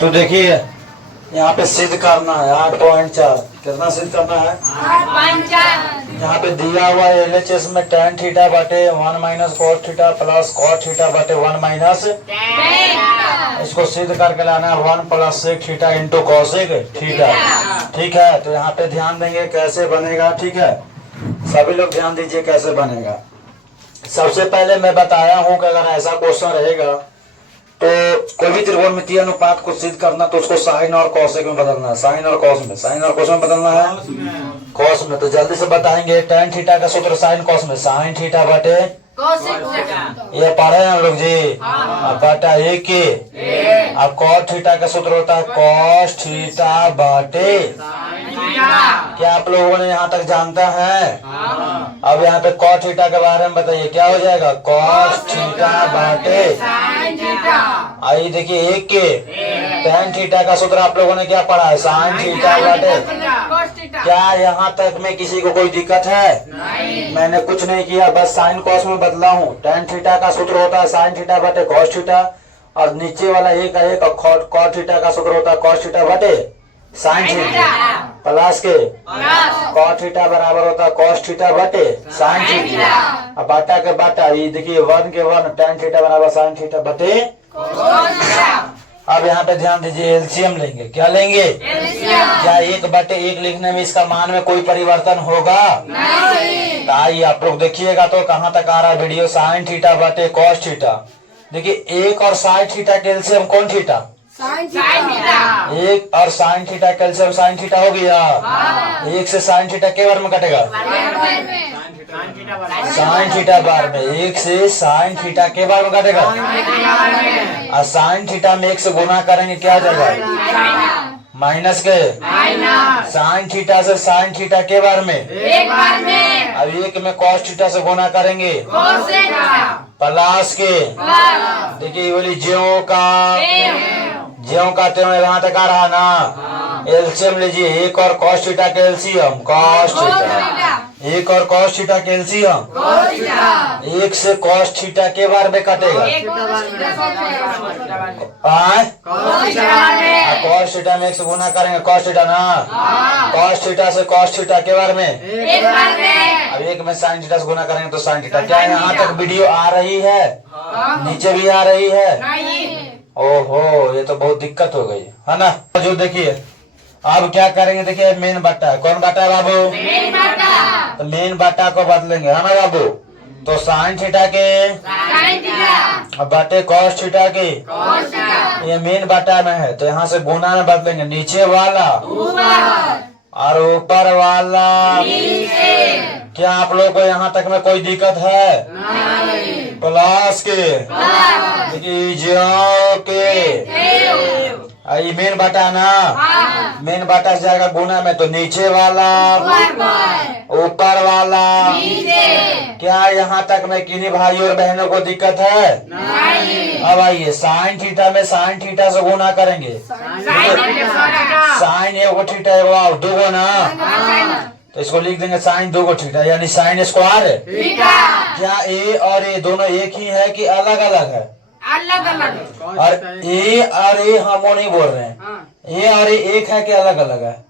तो देखिए यहाँ पे सिद्ध करना है 8.4। कितना सिद्ध करना है? 8.4। यहाँ पे दिया हुआ LHS में tan थीटा बटे 1 minus cos theta plus cos theta बटे 1 माइनस, इसको सिद्ध करके लाना है 1 plus sec theta into cosec theta. ठीक है, तो यहाँ पे ध्यान देंगे कैसे बनेगा। ठीक है, सभी लोग ध्यान दीजिए कैसे बनेगा। सबसे पहले मैं बताया हूँ कि अगर ऐसा क्वेश्चन रहेगा तो कोई भी त्रिकोणमितीय अनुपात को सिद्ध करना तो उसको साइन और कॉसेक में बदलना है। साइन और कॉस में, साइन और कॉस में बदलना है कॉस में। तो जल्दी से बताएंगे tan थीटा का सूत्र साइन कॉस में साइन थीटा बटे, ये पढ़े हैं हम लोग जी, बटा एक के। अब cos थीटा का सूत्र होता है cos थीटा बटे, क्या आप लोगों ने यहाँ तक जानता है? अब यहाँ पे cos थीटा के बारे में बताइए, क्या हो जाएगा? cos थीटा बटे, आई देखिए एक के। tan थीटा का सूत्र आप लोगों ने क्या पढ़ा है? sin थीटा बटे। क्या यहाँ तक में किसी को कोई दिक्कत है? मैंने कुछ नहीं किया, बस साइन कॉस में बदला हूँ। tan थीटा का सूत्र होता है sin थीटा बटे cos थीटा, और नीचे वाला एक का एक cos थीटा का सूत्र होता है cos थीटा बटे sin थीटा प्लस के cos थीटा बराबर होता है cos थीटा बटे sin थीटा। अब बाटा के बाटा, ये देखिए 1 के 1 tan थीटा बराबर sin थीटा बटे। अब यहाँ पे ध्यान दीजिए, एलसीएम लेंगे। क्या लेंगे? क्या 1/1 लिखने में इसका मान में कोई परिवर्तन होगा? नहीं। आइए आप लोग देखिएगा तो कहाँ तक आ रहा है वीडियो। साइन थीटा बटे कॉस थीटा। देखिए एक और साइन थीटा के एलसीएम कौन थीटा? एक और साइन थीटा का एलसीएम साइन थीटा हो गया। एक से साइन थीटा के बार में कटेगा? साइन थीटा बार में। एक से साइन थीटा के बार में कटेगा, और साइन थीटा में एक से गुना करेंगे क्या जाएगा? माइनस के। साइन थीटा से साइन थीटा के बार में, अब एक में कॉस थीटा से गुना करेंगे प्लस के। देखिए बोली ज्यों का त्यों यहाँ तक आ रहा ना। एलसीएम लीजिए, एक और कॉस थीटा के एलसीएम कॉस थीटा, एक और कॉस थीटा के एलसीएम, एक से कॉस थीटा के बार में कटेगा। कॉस थीटा में एक से गुना करेंगे कॉस थीटा ना, कॉस थीटा से कॉस थीटा के बार में, अब एक में साइन थीटा से गुना करेंगे तो साइन थीटा। क्या यहाँ तक वीडियो आ रही है? नीचे भी आ रही है? ओहो, ये तो बहुत दिक्कत हो गई है ना। जो देखिए अब क्या करेंगे, देखिए मेन बट्टा है। कौन बट्टा है बाबू? मेन बट्टा। तो मेन बट्टा को बदलेंगे है ना बाबू। तो साइन थीटा के बटे कॉस थीटा के, ये मेन बट्टा में है तो यहाँ से गुना में बदलेंगे। नीचे वाला और ऊपर वाला। क्या आप लोग को यहाँ तक में कोई दिक्कत है? प्लस के, देखिए ज्यों के, मेन बटा ना, मेन बटा से जाएगा गुना में तो नीचे वाला ऊपर वाला। क्या यहाँ तक में किन्हीं भाई और बहनों को दिक्कत है? अब आइए साइन थीटा में साइन थीटा से गुना करेंगे। साइन एगो थीटा एगो दो गुना, तो इसको लिख देंगे साइन 2 थीटा, यानी साइन स्क्वायर। क्या ए और ए दोनों एक ही है कि अलग अलग है? अलग अलग। और ए और ए हम वो नहीं बोल रहे हैं, ए और ए एक है कि अलग अलग है?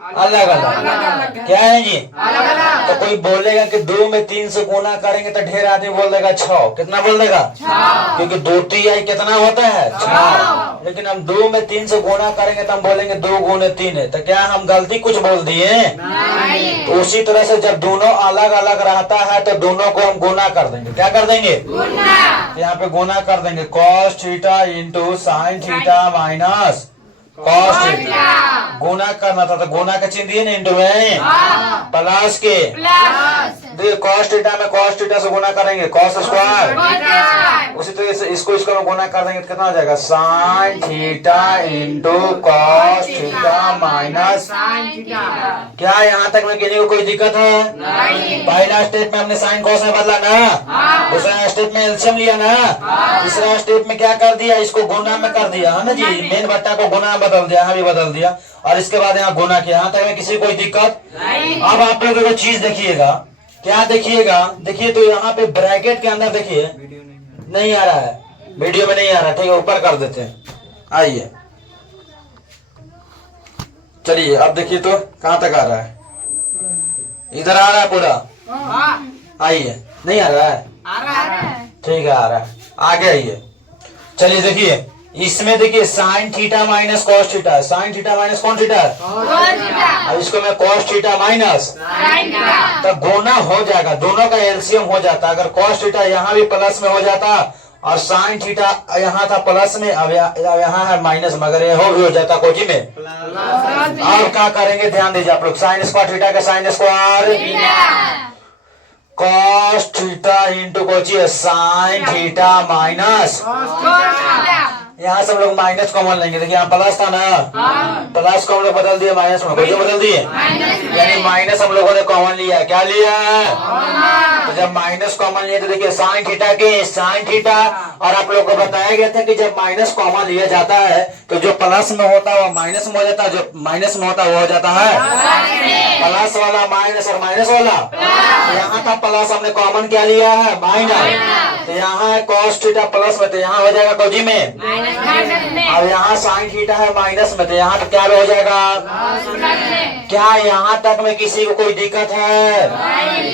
अलग अलग। क्या है जी? अलग अलग। तो कोई बोलेगा कि 2 में 3 से गुना करेंगे तो ढेर आदमी बोल देगा 6। कितना बोल देगा? 6। क्योंकि 2 3 कितना होता है? 6। लेकिन हम 2 में 3 से गुना करेंगे तो हम बोलेंगे 2 गुने 3 है। तो क्या हम गलती कुछ बोल दिए? तो उसी तरह से जब दोनों अलग अलग रहता है तो दोनों को हम गुना कर देंगे। क्या कर देंगे? यहाँ पे गुना कर देंगे। Cos theta into sine theta minus cos theta. गुना करना था तो गुना का चिन्ह दिए ना इंटू में, प्लस के। देखिए कॉस थीटा में कॉस थीटा से गुना करेंगे कॉस स्क्वायर। उसी तरह से इसको इसको में गुना कर देंगे तो कितना हो जाएगा? Sine theta into cos theta minus. क्या यहाँ तक में किसी को कोई दिक्कत है? पहला स्टेप में हमने साइन कॉस में बदला ना, दूसरा स्टेप में एलसीएम लिया ना, तीसरा स्टेप में क्या कर दिया? इसको गुना में कर दिया है ना जी। मेन बट्टा को गुना बदल दिया, यहाँ भी बदल दिया, और इसके बाद यहाँ गुना किया। यहाँ तक में किसी कोई दिक्कत? अब आप लोग एक चीज देखिएगा, क्या देखिएगा? देखिए तो यहाँ पे ब्रैकेट के अंदर देखिए नहीं आ रहा है, वीडियो में नहीं आ रहा है, ठीक है ऊपर कर देते हैं। आइए चलिए अब देखिए तो कहाँ तक आ रहा है, इधर आ रहा है पूरा, आइए नहीं आ रहा है, ठीक है आ रहा है, आगे आइए। चलिए देखिए इसमें देखिए sine theta minus cos theta है, साइन थीटा माइनस कौन थीटा है, अब इसको मैं कॉस थीटा माइनस, तब गुना हो जाएगा, दोनों का एलसीएम हो जाता। अगर कॉस थीटा यहाँ भी प्लस में हो जाता और साइन थीटा यहाँ था प्लस में, अब यहाँ है माइनस, मगर ये हो जाता कोची में। अब क्या करेंगे ध्यान दीजिए आप लोग, साइन स्क्वायर थीटा का sine square cos theta into Kochi है साइन थीटा माइनस, यहाँ से हम लोग माइनस कॉमन लेंगे। देखिए यहाँ प्लस था ना, प्लस को हम लोग बदल दिए माइनस में, कोई बदल दिए, यानी माइनस हम लोगों ने कॉमन लिया, क्या लिया है, तो जब माइनस कॉमन लिया तो देखिए साइन थीटा के साइन थीटा, और आप लोग को बताया गया था कि जब माइनस कॉमन लिया जाता है तो जो प्लस में होता है वो माइनस में हो जाता है, जो माइनस में होता है वो हो जाता है प्लस वाला माइनस, और माइनस वाला यहाँ का प्लस हमने कॉमन क्या लिया है माइनस, तो यहाँ है कॉस थीटा प्लस में, तो यहाँ हो जाएगा कोजी में, अब यहाँ साइन थीटा है माइनस में, तो यहाँ तो क्या हो जाएगा, क्या यहाँ तक में किसी को कोई दिक्कत है,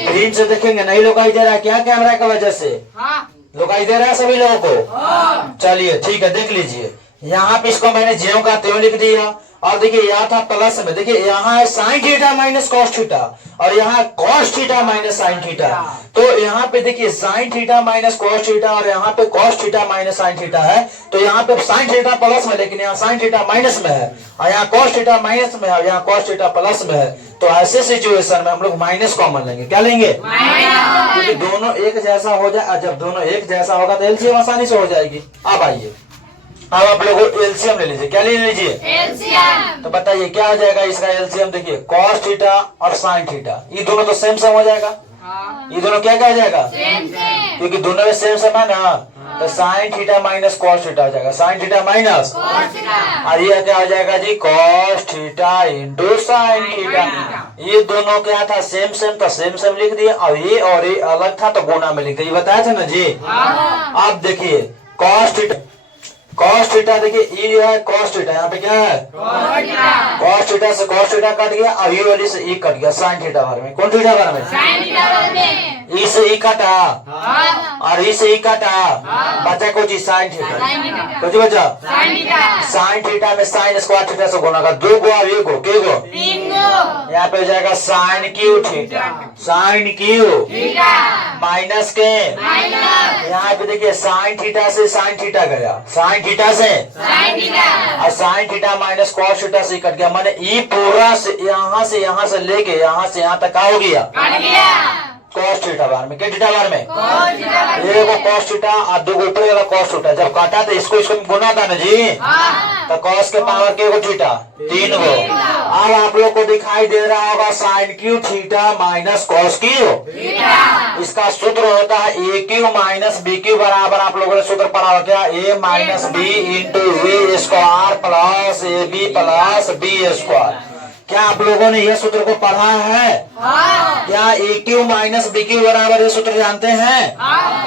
स्क्रीन से देखेंगे नहीं लुकाई दे रहा है क्या, कैमरा की वजह से लुकाई दे रहा है सभी लोगों को। चलिए ठीक है देख लीजिए, यहाँ पे इसको मैंने ज्यों का त्यों लिख दिया, और देखिए यहाँ था प्लस में, देखिए यहाँ है sign theta minus cos theta, और यहाँ cos theta minus sine theta, तो यहाँ पे देखिए sine theta minus cos theta और यहाँ पे cos theta minus sine theta है, तो यहाँ पे साइन थीटा प्लस में, लेकिन यहाँ साइन थीटा माइनस में है, और यहाँ कॉस थीटा माइनस में है, यहाँ कॉस थीटा प्लस में है, तो ऐसे सिचुएशन में हम लोग माइनस कॉमन लेंगे, क्या लेंगे, क्योंकि दोनों एक जैसा हो जाए, जब दोनों एक जैसा होगा तो एलसीएम आसानी से हो जाएगी। अब आइए अब आप लोग एलसीएम ले लीजिए, क्या ले लीजिए एलसीएम, तो बताइए क्या हो जाएगा इसका एलसीएम, देखिए कॉस थीटा और साइन थीटा ये दोनों तो सेम सेम हो जाएगा, ये दोनों क्या क्या हो जाएगा क्योंकि दोनों में सेम सेम है ना, तो sign theta minus cos theta हो जाएगा, साइन थीटा माइनस, और ये क्या हो जाएगा G cos theta into sine theta, ये दोनों क्या था सेम सेम, तो सेम सेम लिख दिया, और ये अलग था तो गुना में लिख दिया, ये बताया था ना जी। अब देखिए कॉस थीटा देखिए ये है कॉस थीटा, यहाँ पे क्या है कॉस थीटा से कॉस थीटा कट गया, और ये वाली से ई कट गया, साइन थीटा बारे में, कौन थीटा बारे में, ई से ई कटा और ई से ई कटा, बचा कुछ साइन थीटा, कुछ बचा साइन थीटा में साइन स्क्वायर थीटा से गुना का, दो गो और एक गो के गो, यहाँ पे हो जाएगा sine Q theta, sine cube minus के, यहाँ पे देखिए साइन थीटा से साइन थीटा गया, साइन थीटा से और sine theta minus cos theta से कट गया, माने ई पूरा से यहाँ से लेके यहाँ से यहाँ तक क्या हो गया कॉस थीटा बार में, क्या थीटा बार में ये को कॉस थीटा और दो ऊपर वाला कॉस थीटा, जब काटा तो इसको गुना था ना जी, तो कॉस के पावर के को थीटा 3 गो। अब आप लोग को दिखाई दे रहा होगा sine Q theta minus cos q, इसका सूत्र होता है A q minus B q बराबर, आप लोगों ने सूत्र पढ़ा हो क्या, A minus B into V square plus A B plus B square. क्या आप लोगों ने यह सूत्र को पढ़ा है? क्या A q minus B q बराबर ये सूत्र जानते हैं?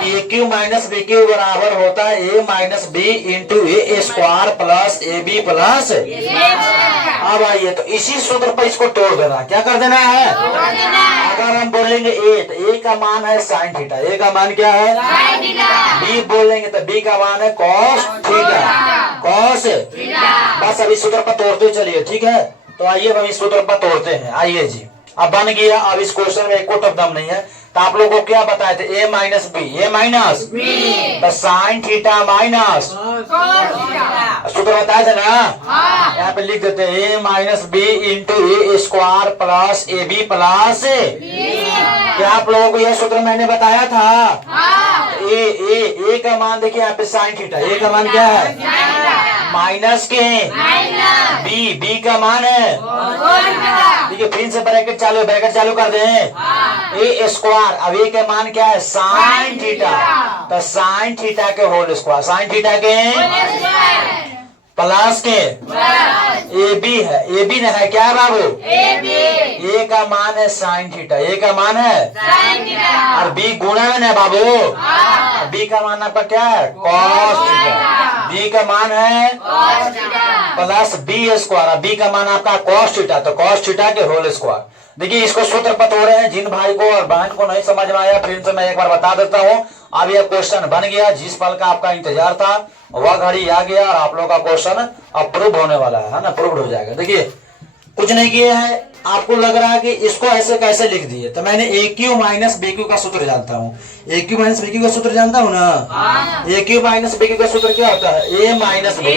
A q minus B q बराबर होता है A minus B into A square plus A B plus. अब आइए तो इसी सूत्र पर इसको तोड़ देना, क्या कर देना है? अगर हम बोलेंगे ए तो ए का मान है साइन थीटा, ए का मान क्या है? बी बोलेंगे तो बी का मान है कॉस थीटा, कॉस। बस अभी सूत्र पर तोड़ते चलिए, ठीक है? तो आइए हम इस सूत्र पर तोड़ते हैं। आइए जी, अब बन गया। अब इस क्वेश्चन में एक को दम नहीं है, तो आप लोगों को क्या बताए थे? A minus B, A minus B sine theta minus सूत्र बताए थे ना, यहाँ पे लिख देते हैं A minus B into A square plus A B plus. क्या आप लोगों को यह सूत्र मैंने बताया था? ए का मान देखिए यहाँ पे साइन थीटा, ए का मान क्या है? माइनस के बी का मान है, ठीक है? फिर से ब्रैकेट चालू कर दें। ए स्क्वायर, अब ए के मान क्या है? साइन थीटा, तो साइन थीटा के होल स्क्वायर, साइन थीटा के प्लस के ए बी है, ए बी है क्या है बाबू? ए का मान है साइन थीटा, ए का मान है और बी गुणा में है बाबू, बी का मान आपका क्या है? Cos theta. बी का मान है प्लस बी स्क्वायर, बी का मान आपका कॉस थीटा, तो कॉस थीटा के होल स्क्वायर। देखिए इसको सूत्र पता हो रहे हैं, जिन भाई को और बहन को नहीं समझ में आया फिर से मैं एक बार बता देता हूँ। अब यह क्वेश्चन बन गया, जिस पल का आपका इंतजार था वह घड़ी आ गया और आप लोग का क्वेश्चन अप्रूव होने वाला है ना, अप्रूव हो जाएगा। देखिए कुछ नहीं किया है, आपको लग रहा है कि इसको ऐसे कैसे लिख दिए, तो मैंने ए क्यू माइनस बी क्यू का सूत्र जानता हूँ, ए क्यू माइनस बी क्यू का सूत्र जानता हूँ ना। ए क्यू माइनस बी क्यू का सूत्र क्या होता है, A minus B,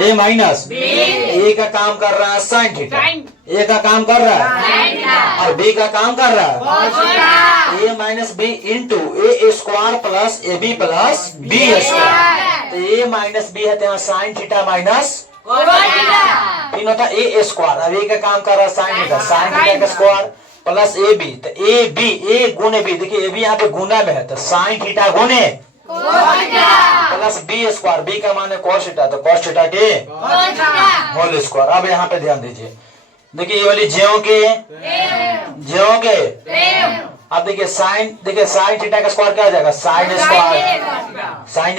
A minus ए का काम कर रहा है साइन थीटा, ए का काम कर रहा है और बी का काम कर रहा है A minus B into A square plus A B plus B square. तो ए माइनस बी है तो यहाँ साइन थीटा माइनस तीन होता है ए स्क्वायर, अब ए का काम कर रहा है साइन थीटा, साइन थीटा का स्क्वायर प्लस ए बी, तो ए बी ए गुने बी, देखिए ए बी यहाँ पे गुना में है तो साइन थीटा गुने प्लस बी स्क्वायर, बी का मान है कॉस थीटा, तो कॉस थीटा के होल स्क्वायर। अब यहाँ पे ध्यान दीजिए, देखिए ये वाली ज्यों के अब देखिए साइन थीटा का स्क्वायर क्या आ जाएगा, साइन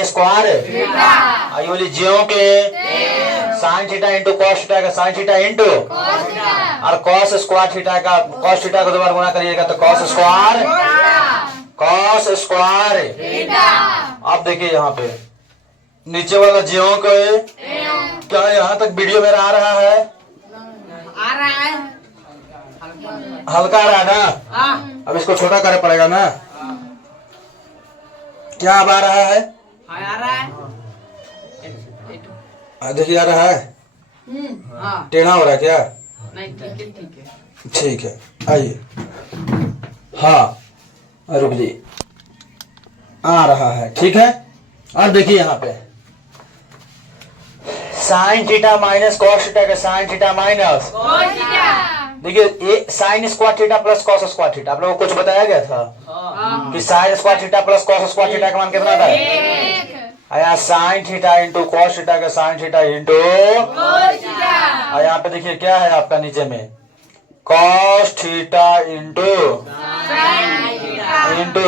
स्क्वायर ये वाली ज्यों के sine theta into cos theta का साइन थीटा इंटू और कॉस स्क्वायर थीटा का कॉस थीटा को दोबारा गुणा करिएगा तो कॉस स्क्वायर। अब देखिए यहाँ पे नीचे वाला ज्यों के क्या यहाँ तक वीडियो मेरा आ रहा है, हल्का आ रहा है ना। अब इसको छोटा करना पड़ेगा ना, क्या अब आ रहा है, देखिए आ रहा है, टेढ़ा हो रहा है क्या, ठीक है आइए, हाँ रुक जी, आ रहा है ठीक है। अब देखिए यहाँ पे sign theta minus cos theta का साइन थीटा माइनस, देखिए ये sine square theta plus cos square theta, आप लोगों को कुछ बताया गया था कि sine square theta plus cos square theta का मान कितना था, आया sine theta into cos theta का साइन थीटा इंटू यहाँ पे देखिए क्या है आपका नीचे में cos theta into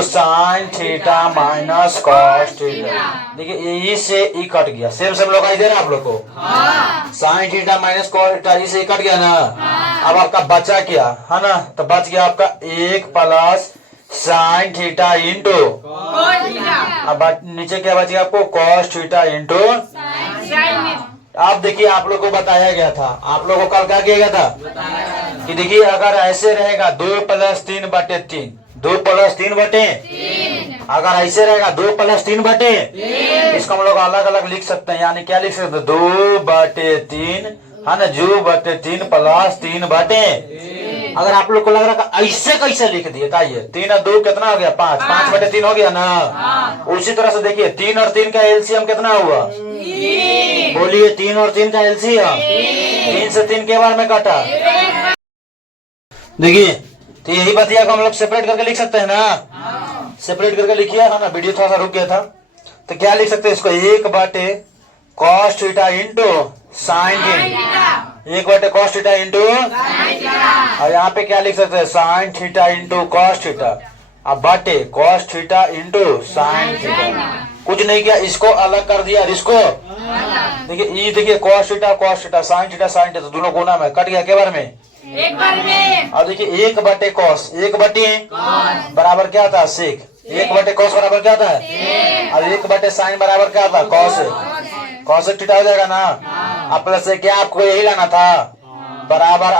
sine theta minus cos theta. देखिए ई से ई कट गया, सेम लोग दे रहा है आप लोग को, sine theta minus cos theta E से ई कट गया ना। अब आपका बचा क्या है ना, तो बच गया आपका एक प्लस साइन थीटा इंटू, अब नीचे क्या बच गया आपको कॉस थीटा इंटू। अब देखिए आप लोग को बताया गया था, आप लोगों को कल क्या किया गया था कि देखिए अगर ऐसे रहेगा 2 + 3 बटे 3, 2 + 3 बटे, अगर ऐसे रहेगा 2 + 3 बटे, इसको हम लोग अलग अलग लिख सकते हैं, यानी क्या लिख सकते हैं 2/3 है ना, 2/3 + 3 बटे। अगर आप लोग को लग रहा है ऐसे कैसे लिख दिए, बताइए 3 और 2 कितना हो गया 5, 5/3 हो गया ना। उसी तरह से देखिए 3 और 3 का एलसीएम कितना हुआ, बोलिए 3 और 3 का एलसीएम 3 से 3 के बार में काटा। देखिए तो यही बतिया को हम लोग सेपरेट करके लिख सकते हैं ना, सेपरेट करके लिखिए है ना, वीडियो थोड़ा सा रुक गया था। तो क्या लिख सकते हैं इसको 1/cos theta into sine theta, 1/cos theta into, और यहाँ पे क्या लिख सकते हैं sine theta into cos theta, अब बटे cos theta into sine theta. कुछ नहीं किया, इसको अलग कर दिया, इसको देखिए ये देखिए cos थीटा साइन थीटा दोनों गुना में कट गया के बार में एक बार में। अब देखिए 1/cos 1/, बराबर क्या था सेक, 1/cos बराबर क्या था, और 1/sin बराबर क्या था cos थीटा हो जाएगा ना। अब प्लस से क्या आपको यही लाना था, बराबर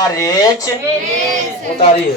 RH उतारिए।